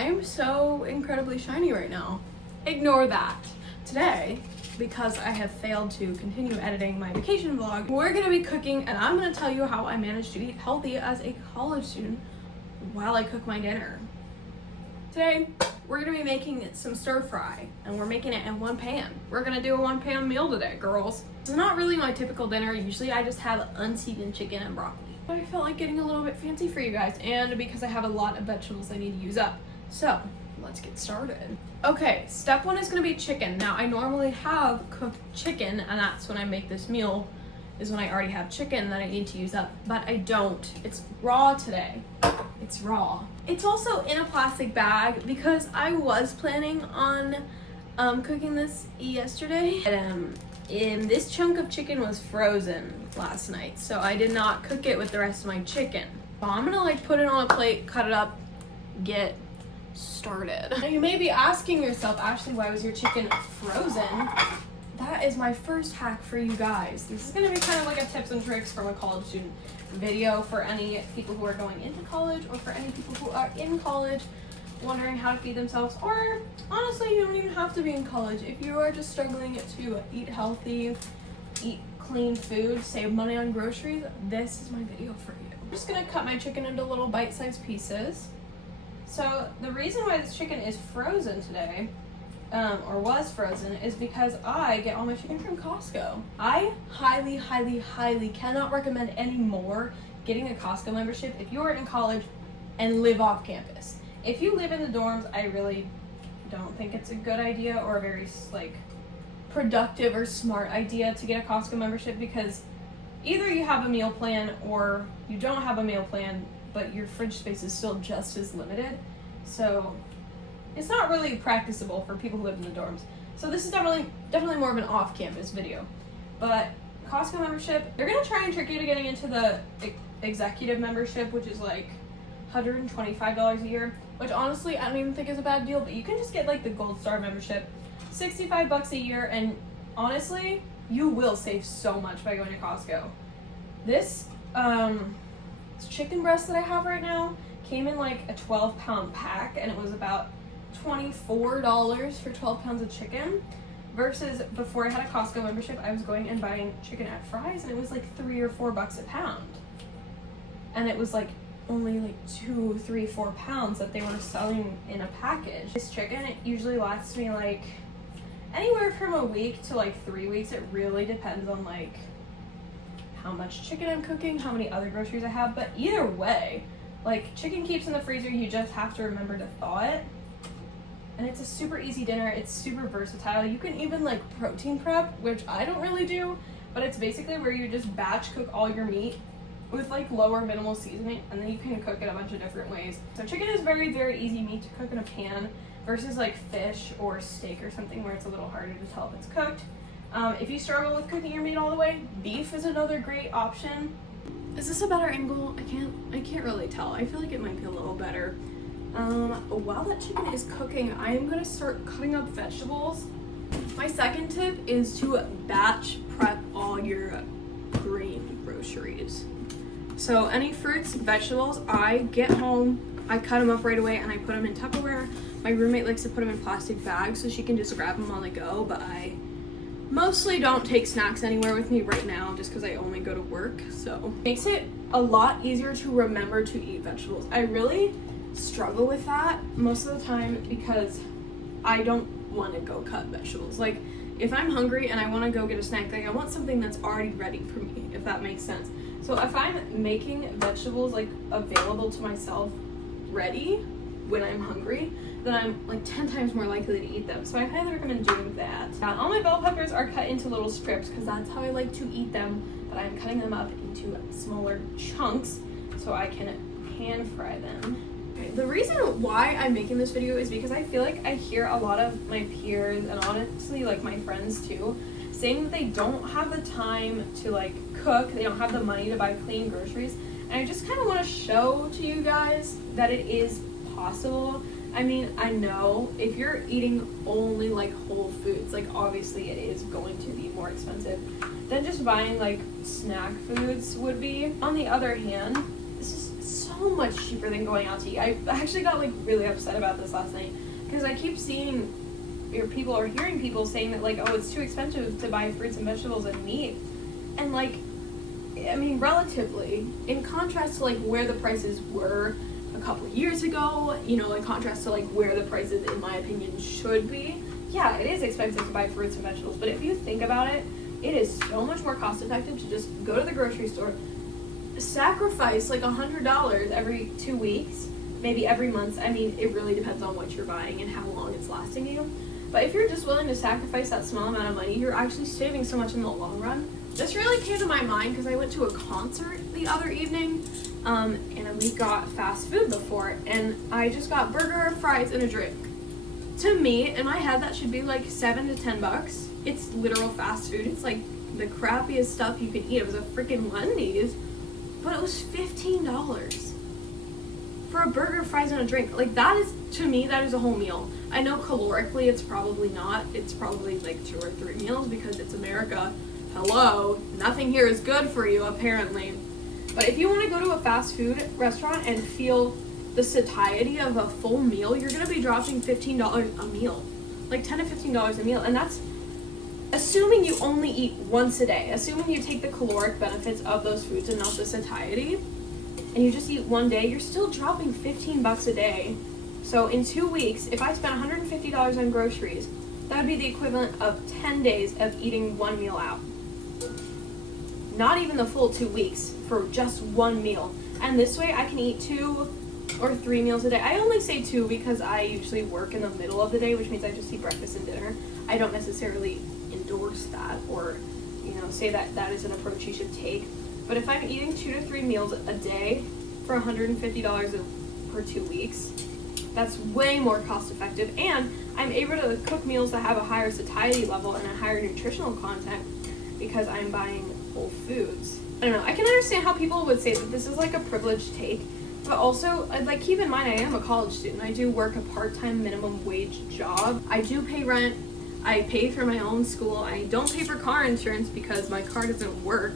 I am so incredibly shiny right now. Ignore that. Today, because I have failed to continue editing my vacation vlog, we're gonna be cooking and I'm gonna tell you how I managed to eat healthy as a college student while I cook my dinner. Today, we're gonna be making some stir fry and we're making it in one pan. We're gonna do a one pan meal today, girls. It's not really my typical dinner. Usually I just have unseasoned chicken and broccoli. But I felt like getting a little bit fancy for you guys and because I have a lot of vegetables I need to use up. So, let's get started. Okay, step one is gonna be chicken. Now, I normally have cooked chicken, and that's when I make this meal, is when I already have chicken that I need to use up, but I don't. It's raw today. It's raw. It's also in a plastic bag because I was planning on cooking this yesterday. And this chunk of chicken was frozen last night, so I did not cook it with the rest of my chicken. So I'm gonna like put it on a plate, cut it up, get started. Now you may be asking yourself, Ashley, why was your chicken frozen? That is my first hack for you guys. This is gonna be kind of like a tips and tricks from a college student video for any people who are going into college or for any people who are in college wondering how to feed themselves, or honestly, you don't even have to be in college. If you are just struggling to eat healthy, eat clean food, save money on groceries, this is my video for you. I'm just gonna cut my chicken into little bite-sized pieces. So the reason why this chicken is frozen today, or was frozen, is because I get all my chicken from Costco. I highly, highly, highly cannot recommend any more getting a Costco membership if you are in college and live off campus. If you live in the dorms, I really don't think it's a good idea or a very like productive or smart idea to get a Costco membership, because either you have a meal plan or you don't have a meal plan, but your fridge space is still just as limited. So it's not really practicable for people who live in the dorms. So this is definitely more of an off-campus video. But Costco membership, they're gonna try and trick you to getting into the executive membership, which is like $125 a year, which honestly I don't even think is a bad deal, but you can just get like the Gold Star membership, $65 a year, and honestly, you will save so much by going to Costco. This chicken breast that I have right now came in like a 12-pound pack, and it was about $24 for 12 pounds of chicken, versus before I had a Costco membership, I was going and buying chicken at Fry's and it was like $3 or $4 a pound. And it was like only like 2, 3, 4 pounds that they were selling in a package. This chicken, it usually lasts me like anywhere from a week to like 3 weeks. It really depends on like how much chicken I'm cooking, how many other groceries I have, but either way, like chicken keeps in the freezer, you just have to remember to thaw it. And it's a super easy dinner, it's super versatile. You can even like protein prep, which I don't really do, but it's basically where you just batch cook all your meat with like lower minimal seasoning, and then you can cook it a bunch of different ways. So chicken is very, very easy meat to cook in a pan versus like fish or steak or something where it's a little harder to tell if it's cooked. If you struggle with cooking your meat all the way, beef is another great option. Is this a better angle? I can't really tell. I feel like it might be a little better. While that chicken is cooking, I am gonna start cutting up vegetables. My second tip is to batch prep all your green groceries. So any fruits, vegetables, I get home, I cut them up right away and I put them in Tupperware. My roommate likes to put them in plastic bags so she can just grab them on the go, but I mostly don't take snacks anywhere with me right now just because I only go to work. So it makes it a lot easier to remember to eat vegetables. I really struggle with that most of the time because I don't want to go cut vegetables. Like if I'm hungry and I want to go get a snack, like I want something that's already ready for me, if that makes sense. So if I'm making vegetables like available to myself ready when I'm hungry, then I'm like 10 times more likely to eat them. So I highly recommend doing that. Now all my bell peppers are cut into little strips because that's how I like to eat them, but I'm cutting them up into smaller chunks so I can pan fry them. The reason why I'm making this video is because I feel like I hear a lot of my peers and honestly like my friends too saying that they don't have the time to like cook, they don't have the money to buy clean groceries, and I just kind of want to show to you guys that it is possible. I mean, I know if you're eating only like whole foods, like obviously it is going to be more expensive than just buying like snack foods would be. On the other hand, this is so much cheaper than going out to eat. I actually got like really upset about this last night because I keep seeing people or hearing people saying that like, oh, it's too expensive to buy fruits and vegetables and meat. And like, I mean, relatively, in contrast to like where the prices were a couple of years ago, you know, in contrast to like where the prices, in my opinion, should be, yeah, it is expensive to buy fruits and vegetables. But if you think about it, it is so much more cost effective to just go to the grocery store, sacrifice like $100 every 2 weeks, maybe every month. I mean, it really depends on what you're buying and how long it's lasting you. But if you're just willing to sacrifice that small amount of money, you're actually saving so much in the long run. This really came to my mind because I went to a concert the other evening, and we got fast food before, and I just got burger, fries, and a drink. To me, in my head, that should be like $7 to $10. It's literal fast food. It's like the crappiest stuff you can eat. It was a freaking Wendy's, but it was $15 for a burger, fries, and a drink. Like, that is, to me, that is a whole meal. I know calorically it's probably not. It's probably like 2 or 3 meals because it's America. Hello, nothing here is good for you, apparently. But if you want to go to a fast food restaurant and feel the satiety of a full meal, you're going to be dropping $15 a meal. Like $10 to $15 a meal. And that's assuming you only eat once a day. Assuming you take the caloric benefits of those foods and not the satiety, and you just eat one day, you're still dropping $15 a day. So in 2 weeks, if I spent $150 on groceries, that would be the equivalent of 10 days of eating one meal out. Not even the full 2 weeks for just one meal. And this way I can eat 2 or 3 meals a day. I only say 2 because I usually work in the middle of the day, which means I just eat breakfast and dinner. I don't necessarily endorse that or, you know, say that that is an approach you should take. But if I'm eating 2 to 3 meals a day for $150 per 2 weeks, that's way more cost effective, and I'm able to cook meals that have a higher satiety level and a higher nutritional content because I'm buying whole foods. I don't know, I can understand how people would say that this is like a privileged take, but also, like, keep in mind I am a college student. I do work a part-time minimum wage job. I do pay rent. I pay for my own school. I don't pay for car insurance because my car doesn't work.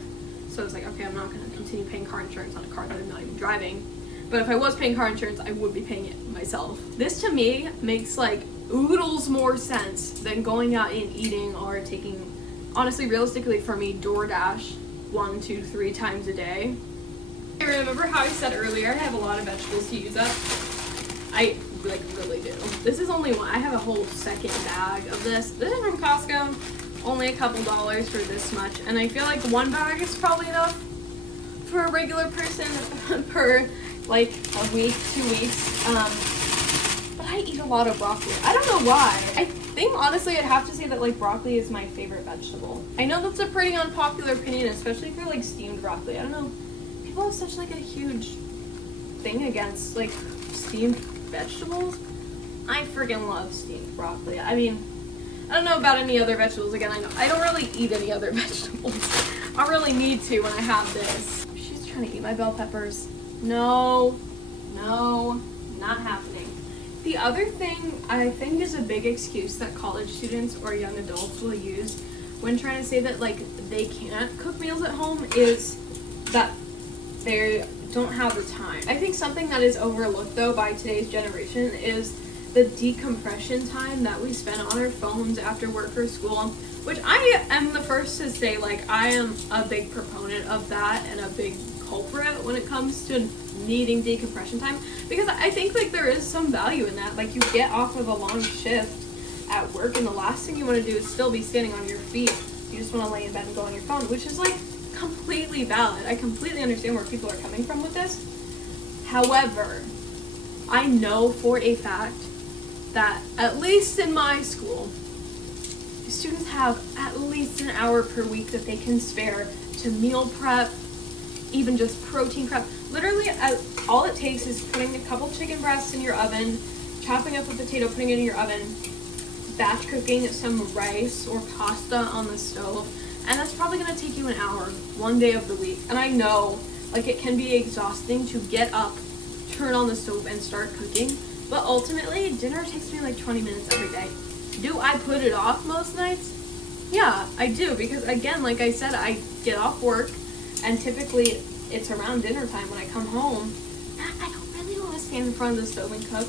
So it's like, okay, I'm not going to continue paying car insurance on a car that I'm not even driving. But if I was paying car insurance, I would be paying it myself. This to me makes like oodles more sense than going out and eating or taking, honestly, realistically for me, DoorDash 1, 2, 3 times a day. I remember how I said earlier, I have a lot of vegetables to use up. I like really do. This is only one. I have a whole second bag of this. This is from Costco. Only a couple dollars for this much. And I feel like one bag is probably enough for a regular person per like a week, 2 weeks. But I eat a lot of broccoli. I don't know why. I think honestly I'd have to say that like broccoli is my favorite vegetable. I know that's a pretty unpopular opinion, especially for like steamed broccoli. I don't know. People have such like a huge thing against like steamed vegetables. I freaking love steamed broccoli. I mean, I don't know about any other vegetables. Again, I know I don't really eat any other vegetables. I really need to when I have this. She's trying to eat my bell peppers. No, not happening. The other thing I think is a big excuse that college students or young adults will use when trying to say that like they can't cook meals at home is that they don't have the time. I think something that is overlooked though by today's generation is the decompression time that we spend on our phones after work or school, which I am the first to say, like, I am a big proponent of that and a big culprit when it comes to needing decompression time, because I think like there is some value in that. Like, you get off of a long shift at work and the last thing you want to do is still be standing on your feet. You just want to lay in bed and go on your phone, which is like completely valid. I completely understand where people are coming from with this. However, I know for a fact that at least in my school, students have at least an hour per week that they can spare to meal prep, even just protein prep. Literally, all it takes is putting a couple chicken breasts in your oven, chopping up a potato, putting it in your oven, batch cooking some rice or pasta on the stove, and that's probably going to take you an hour, one day of the week. And I know, like, it can be exhausting to get up, turn on the stove, and start cooking. But ultimately, dinner takes me like 20 minutes every day. Do I put it off most nights? Yeah, I do. Because again, like I said, I get off work and typically it's around dinner time when I come home. stand in front of the stove and cook.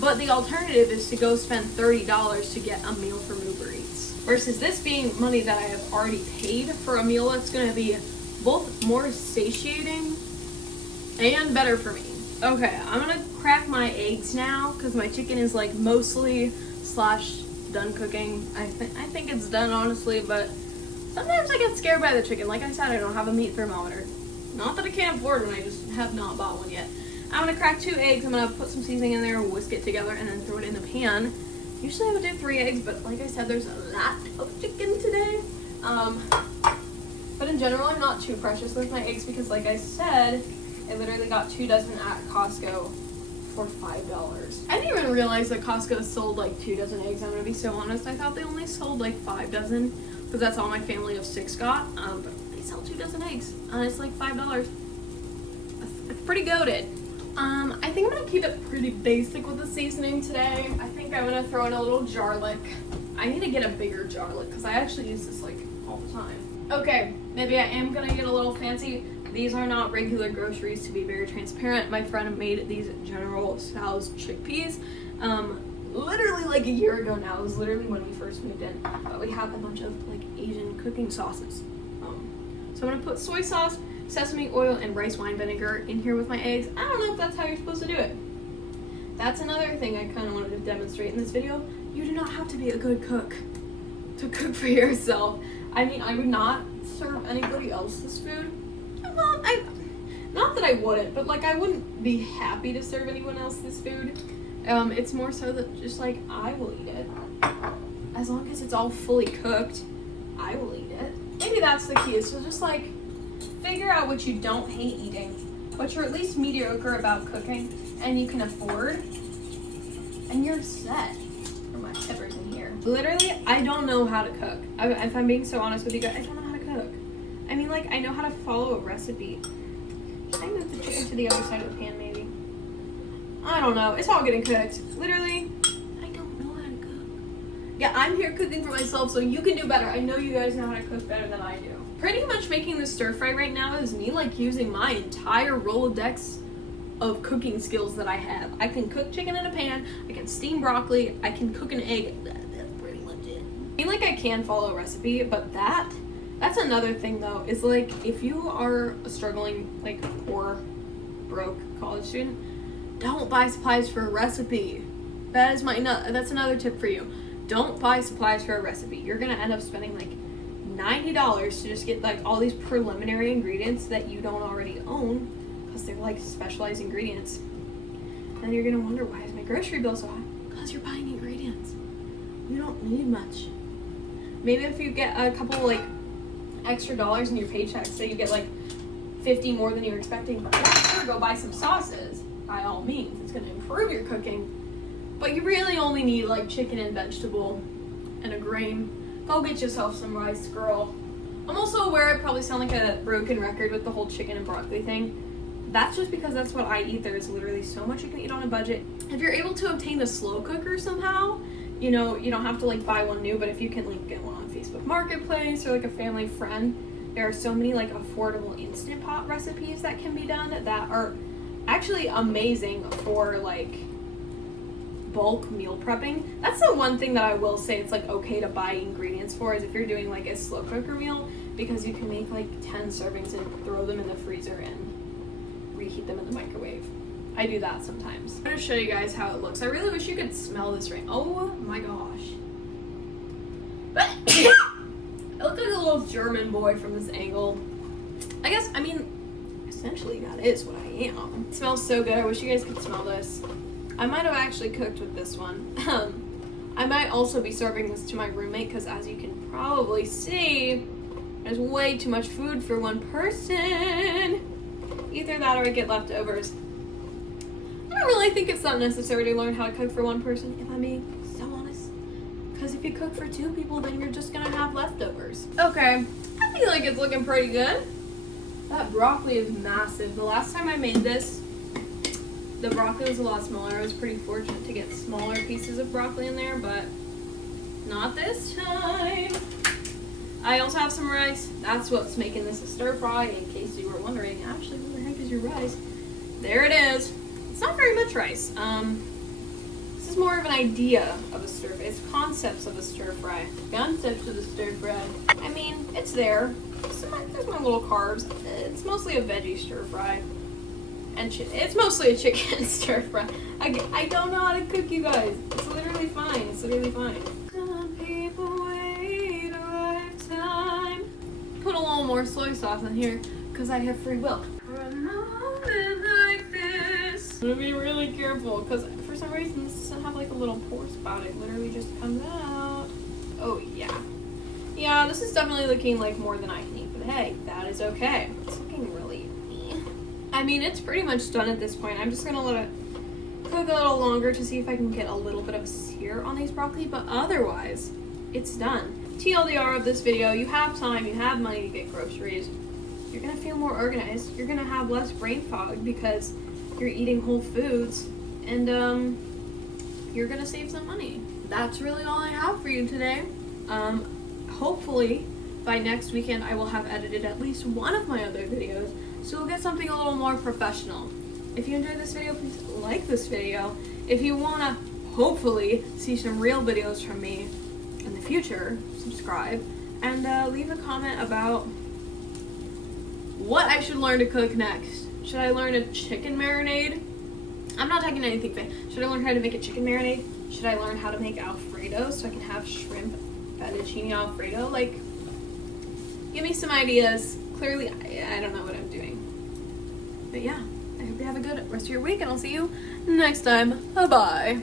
But the alternative is to go spend $30 to get a meal from Uber Eats. Versus this being money that I have already paid for a meal that's gonna be both more satiating and better for me. Okay, I'm gonna crack my eggs now because my chicken is like mostly / done cooking. I think it's done, honestly, but sometimes I get scared by the chicken. Like I said, I don't have a meat thermometer. Not that I can't afford one, I just have not bought one yet. I'm gonna crack 2 eggs. I'm gonna put some seasoning in there, whisk it together, and then throw it in the pan. Usually I would do 3 eggs, but like I said, there's a lot of chicken today. But in general, I'm not too precious with my eggs because, like I said, I literally got 2 dozen at Costco for $5. I didn't even realize that Costco sold like 2 dozen eggs. I'm gonna be so honest. I thought they only sold like 5 dozen because that's all my family of 6 got. But they sell 2 dozen eggs, and it's like $5. It's pretty goated. I think I'm gonna keep it pretty basic with the seasoning today. I think I'm gonna throw in a little garlic. I need to get a bigger garlic because I actually use this like all the time. Okay, maybe I am gonna get a little fancy. These are not regular groceries, to be very transparent. My friend made these General Tso's chickpeas literally like a year ago now. It was literally when we first moved in. But we have a bunch of like Asian cooking sauces. So I'm gonna put soy sauce, sesame oil, and rice wine vinegar in here with my eggs. I don't know if that's how you're supposed to do it. That's another thing I kind of wanted to demonstrate in this video. You do not have to be a good cook to cook for yourself. I mean, I would not serve anybody else this food. Well, not that I wouldn't, but like I wouldn't be happy to serve anyone else this food. It's more so that just like I will eat it. As long as it's all fully cooked, I will eat it. Maybe that's the key, is to just like figure out what you don't hate eating, what you're at least mediocre about cooking, and you can afford, and you're set. Oh, my pepper's in here. Literally, I don't know how to cook. If I'm being so honest with you guys, I don't know how to cook. I mean, like, I know how to follow a recipe. Should I move the chicken to the other side of the pan, maybe? I don't know. It's all getting cooked. Literally, I don't know how to cook. Yeah, I'm here cooking for myself, so you can do better. I know you guys know how to cook better than I do. Pretty much making the stir fry right now is me, like, using my entire Rolodex of cooking skills that I have. I can cook chicken in a pan. I can steam broccoli. I can cook an egg. That's pretty much it. I mean, like, I can follow a recipe, but that's another thing, though, is, like, if you are a struggling, like, poor, broke college student, don't buy supplies for a recipe. That's another tip for you. Don't buy supplies for a recipe. You're gonna end up spending, like, $90 to just get, like, all these preliminary ingredients that you don't already own because they're, like, specialized ingredients. And you're gonna wonder, why is my grocery bill so high? Because you're buying ingredients. You don't need much. Maybe if you get a couple, like, extra dollars in your paycheck, say you get like 50 more than you're expecting, sure, go buy some sauces, by all means. It's going to improve your cooking, but you really only need like chicken and vegetable and a grain. Go get yourself some rice, girl. I'm also aware I probably sound like a broken record with the whole chicken and broccoli thing. That's just because that's what I eat. There's literally so much you can eat on a budget. If you're able to obtain the slow cooker somehow, you know, you don't have to like buy one new, but if you can like get one on Facebook Marketplace or like a family friend, there are so many like affordable Instant Pot recipes that can be done that are actually amazing for like bulk meal prepping. That's the one thing that I will say it's like okay to buy ingredients for, is if you're doing like a slow cooker meal, because you can make like 10 servings and throw them in the freezer and reheat them in the microwave. I do that sometimes. I'm gonna show you guys how it looks. I really wish you could smell this right. Oh my gosh. I look like a little German boy from this angle. I mean, essentially that is what I am. It smells so good. I wish you guys could smell this. I might have actually cooked with this one. I might also be serving this to my roommate because, as you can probably see, there's way too much food for one person. Either that or I get leftovers. I don't really think it's that necessary to learn how to cook for one person, if I'm being so honest. Because if you cook for 2 people, then you're just gonna have leftovers. Okay, I feel like it's looking pretty good. That broccoli is massive. The last time I made this, the broccoli was a lot smaller. I was pretty fortunate to get smaller pieces of broccoli in there, but not this time. I also have some rice. That's what's making this a stir fry, in case you were wondering, Ashley, where the heck is your rice? There it is. It's not very much rice. This is more of an idea of a stir fry. It's concepts of a stir fry. Concepts of a stir fry. I mean, it's there. There's my little carbs. It's mostly a veggie stir fry. And it's mostly a chicken stir fry. I don't know how to cook, you guys. It's literally fine. It's literally fine. Some people wait a lifetime. Put a little more soy sauce in here because I have free will. For a moment like this. I'm gonna be really careful because for some reason this doesn't have like a little pore spout. It literally just comes out. Oh yeah. Yeah, this is definitely looking like more than I can eat, but hey, that is okay. It's looking really yummy. I mean, it's pretty much done at this point. I'm just gonna let it cook a little longer to see if I can get a little bit of sear on these broccoli, but otherwise, it's done. TLDR of this video, you have time, you have money to get groceries. You're gonna feel more organized. You're gonna have less brain fog because you're eating whole foods, and you're gonna save some money. That's really all I have for you today. Hopefully by next weekend I will have edited at least one of my other videos, so we'll get something a little more professional. If you enjoyed this video, please like this video. If you wanna hopefully see some real videos from me in the future, subscribe and leave a comment about what I should learn to cook next. Should I learn a chicken marinade? I'm not taking anything fancy. Should I learn how to make a chicken marinade? Should I learn how to make Alfredo so I can have shrimp fettuccine Alfredo? Like, give me some ideas. Clearly, I don't know what I'm doing. But yeah, I hope you have a good rest of your week, and I'll see you next time. Bye-bye.